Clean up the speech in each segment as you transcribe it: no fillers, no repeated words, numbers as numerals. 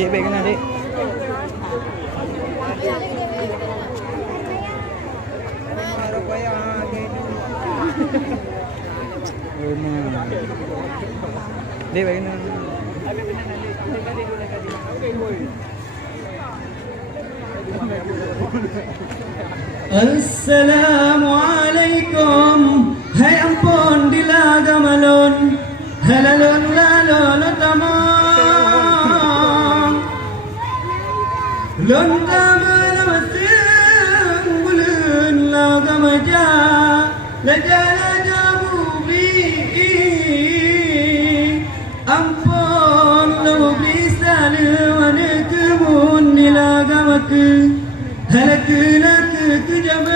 Dek baik kena dek. Dek baik kena. Assalamualaikum. Hai ampun dilaga malun. Halalun lalun tamam. Lun tamam masing bulan laga maja. Laja laja bubli. Ampun bubli salam kemun dilaga maku. Halak ke jaman.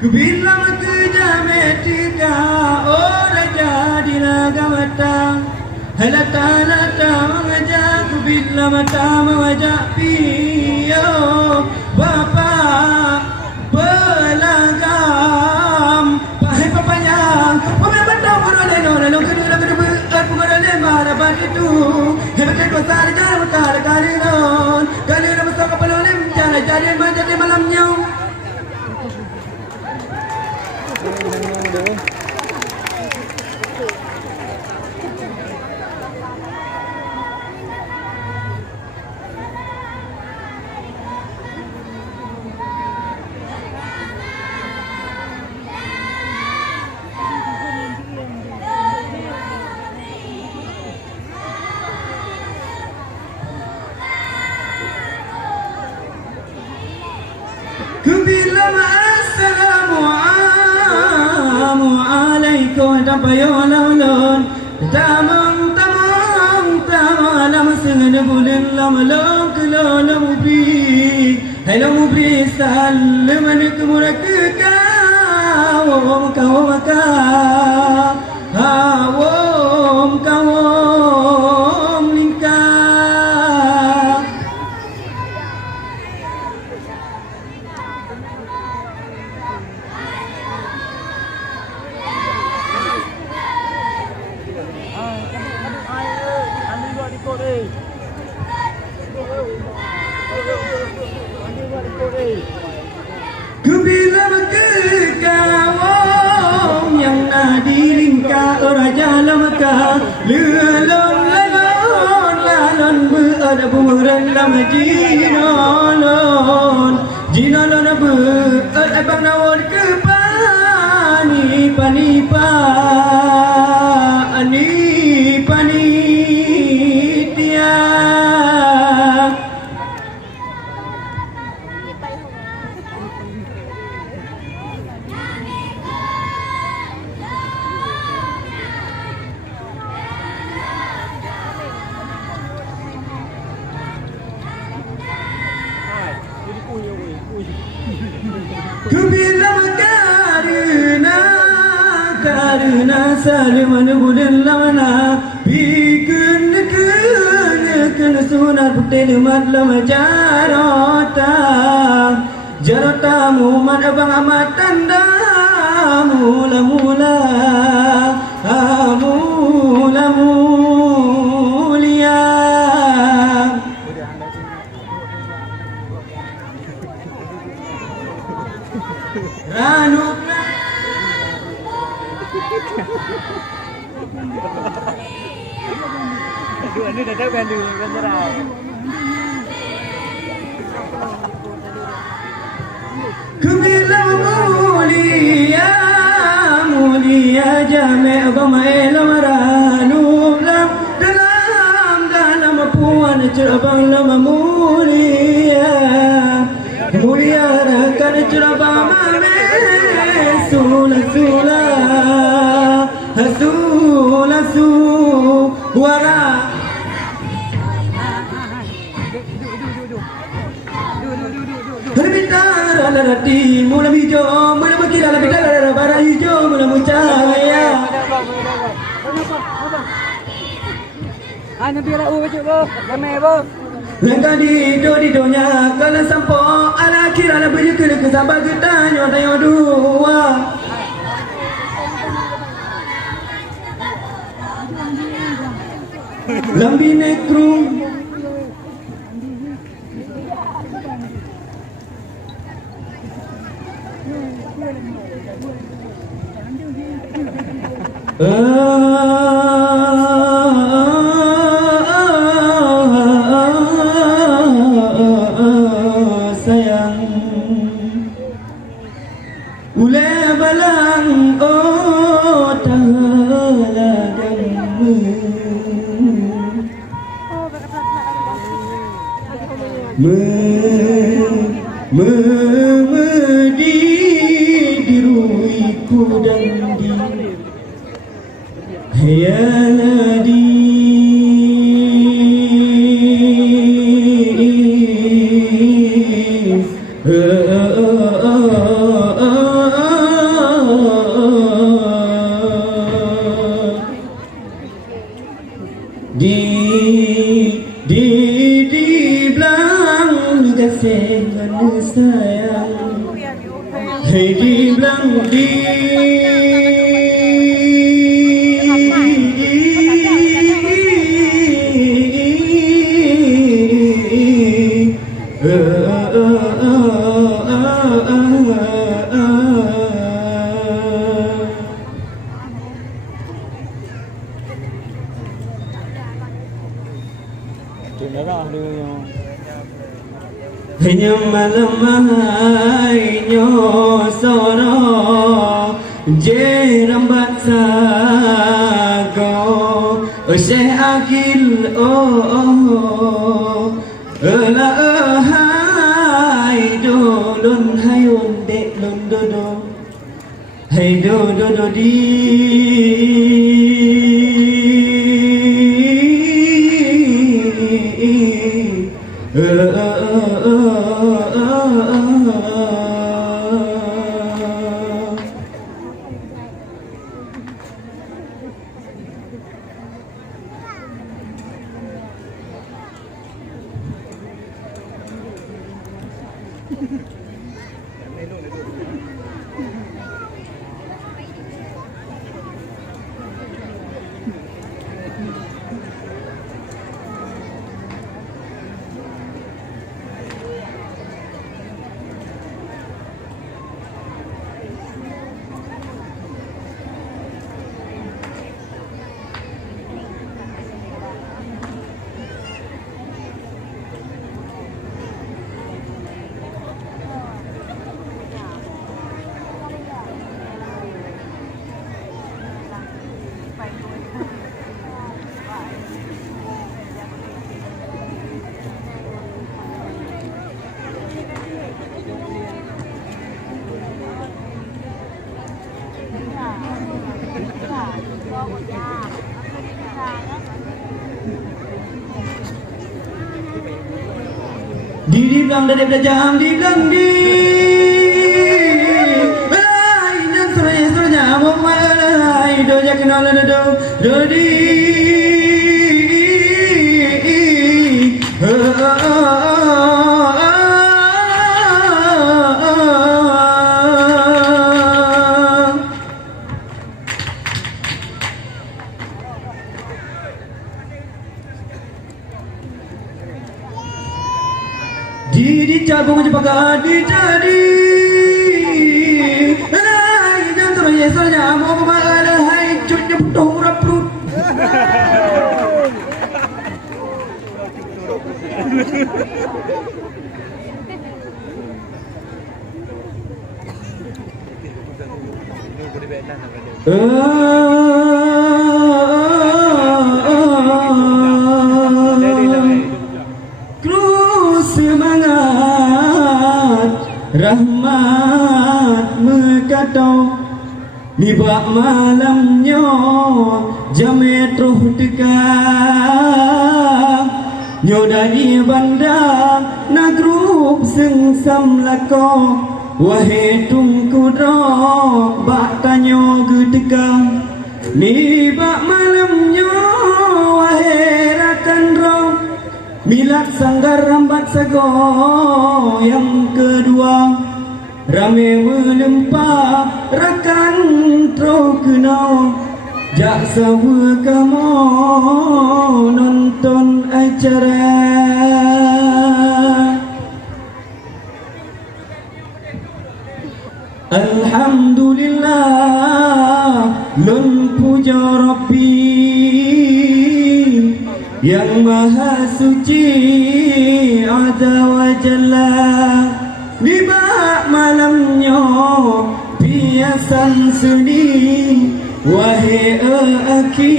Kubilang ke jaman tiga orang jadi laga mata. Halata mengajak bila mata mengajak piyo bapa pelagam pahai papayang pemai mata morole norelo kedua berat morole marah itu hebat besar jangan utar kalinon kalinon besar kepalolim jangan jadi menjadi malamnya. Kubilang assalamualaikum tapayolalon tamang alam sengaja bulan lama kelola mubri hello mubri salam alaikum kawom kawom lingkar. Kubilang ke kawom yang nadiringka raja lamaka lalon berada bumeran lama jinolon berada bang nawon ke panitia. Kubilang karena salam bulan lama bikin sunar putih mat lama jarota muman abang amat tanda mula mulia. Ranuk ini dah tahu kan dulu kan cerah. Kubilang mulia jame' bamae lamaranu dalam puan cerabang lama mulia rakan cerabang mame sula lerti mula hijau mula berkira lebih dalam bara hijau mula mencahaya. Nanti lah ujuk bo, ramai bo. Langkah di donya kalau sampo ala kira lebih ke sampai kita nyodayo dua. Lambi nekrum sayang ule balang oh talagamu Diruiku dan di hayaladi di belang kasih sayang hey di belang di hanya malam hanya soro jerambat sago Syekh Akil la hai do lon hayon dek lon dodo hai do di Di bilang dari jam di bilang di ai nan surya mamai do jak kenal do di di cabung jepaga di jadi hai dan terus yesonya mau kemana hai cutnya putung raprut semangat rahmat mekatau nibak malamnya jamet roh tekah nyodani bandang nagrub sengsam lako Wahai tungku drok bak tanyo gedekam ni bak malamnya wahai rakan drok milat sanggar rambat sago yang kedua rame melempah rakan drok kenal jak sawa kamu nonton acara. Alhamdulillah lun puja Rabbi yang maha suci azza wa jalla di bak malamnya biasan seni wahai aki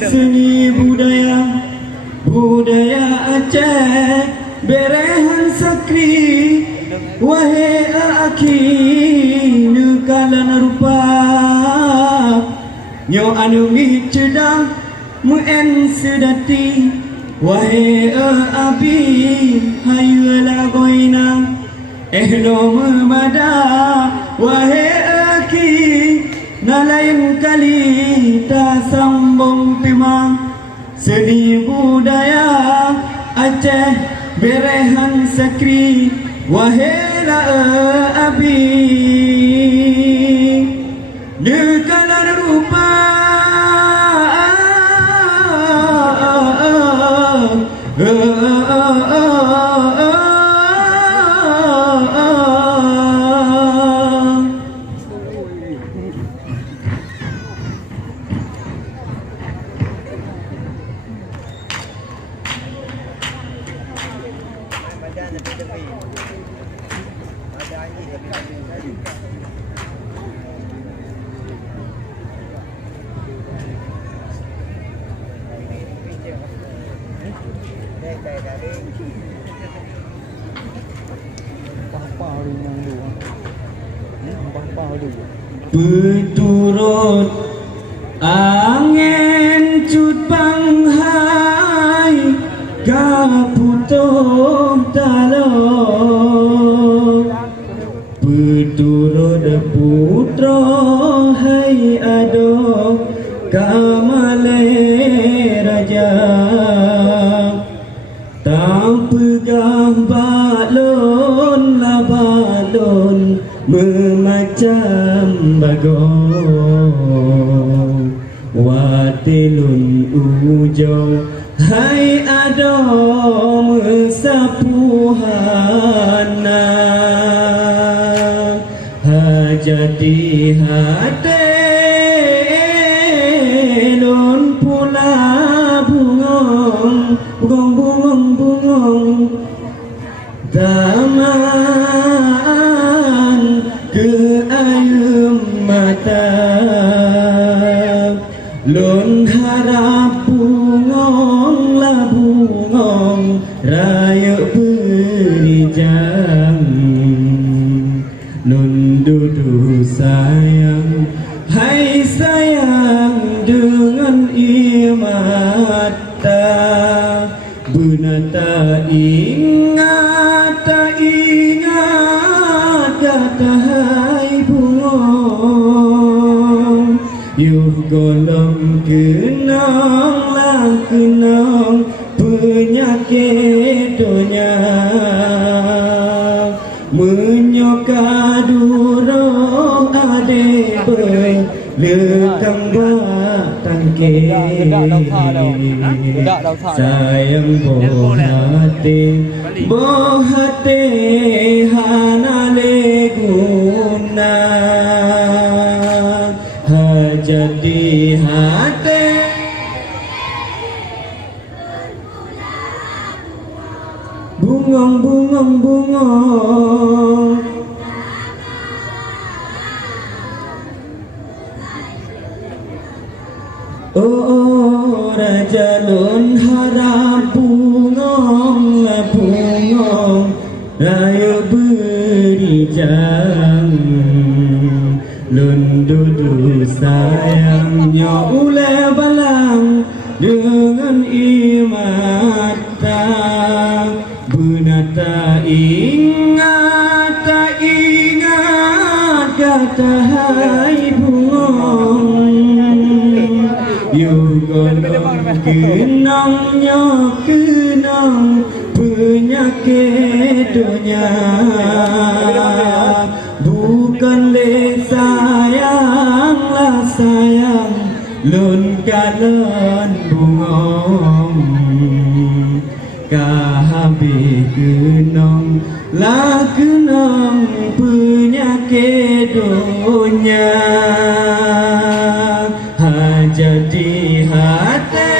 seni budaya Aceh berehan sakri wahai aki nekalan rupa nyo anu ngicedang muen sedati wahai abi hayu lagoina no memada wahai aki na lain kali ta sambung timang seni budaya Aceh berehan sakri wahai la abi nekalan rupa Berturut angin cut panghai kaputuh talong berturut putra hai ado kamale raja tak pegang balon la balon memacam bagong watilun ujong hai ado mesapuhana hajati hati lon pula bungong zaman ke air mata lon harap bungong la bungong raya berijam lon duduk sayang hai sayang dengan imata benar tak ingat kata hai bungong yuh golong kenang lang kenang penyakit dunia menyokaduro ade ber lekang batang ke sayang bohate hanale guna hajati hate bungong oh raja lon harap bungong la bungong rayu berijang lon duduk sayangnya ule balang dengan imata benata ingat matahari bungong Yugon kenangnya kenang penyakit dunia Bukan le sayanglah sayang Lun kalan bungong Kahabi kenang lah kenang penyakit dunia Jadi hati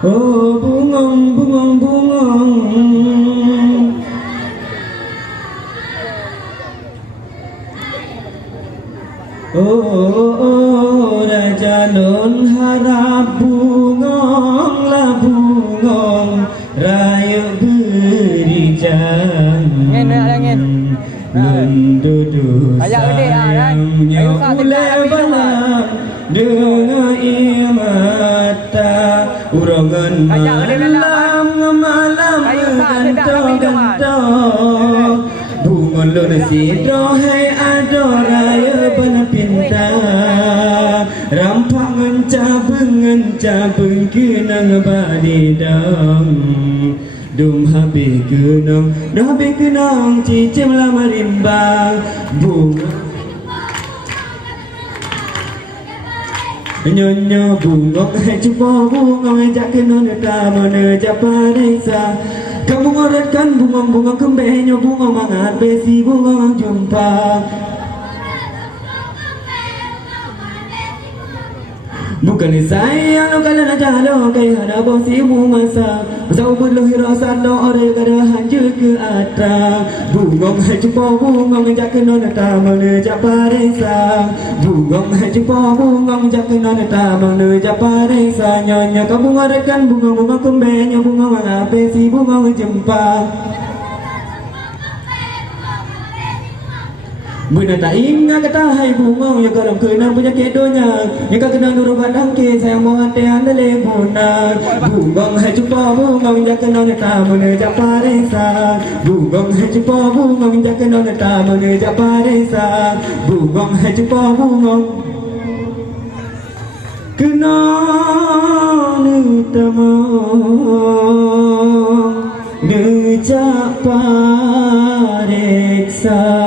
Oh bungong bungong bungong Oh Raja Lun harap bungong lah bungong Raya beri jangan Lun duduk sayangnya mulai balam Dengan mata Urangan malam malam gantau Bunga luna sido hai ado raya bana pinta Rampak ngencabeng kenang badi dong Dum habis kenang cicim lama rimbang Bunga Nyonya bungok hai cuba bungok ajak kena neta mana japa desa Kamu ngoretkan bungok kembenya bungok mangat besi bungok jumpa Bukan sayang lo kalian aja lo kayak ada bosi masa Usah ubud lo hiro sando ore kada hanjur ke atra Bungong hai cupa bungong jak kena neta mana japa desa Bungong hai cupa bungong jak kena neta mana japa desa Nyonya kamu ngoretkan bungok kembenya bungok mangat besi bungok jumpa Bina tak ingat kata hai bungong yang kalau kena penyakit dunia yang kau kena nurubat angke sayang mau hati anda lebuna Bungong hai cupa bungong yang kena neta mana japa desa Bungong hai cupa bungong yang kena neta mana japa desa Bungong hai cupa bungong kena neta mana japa desa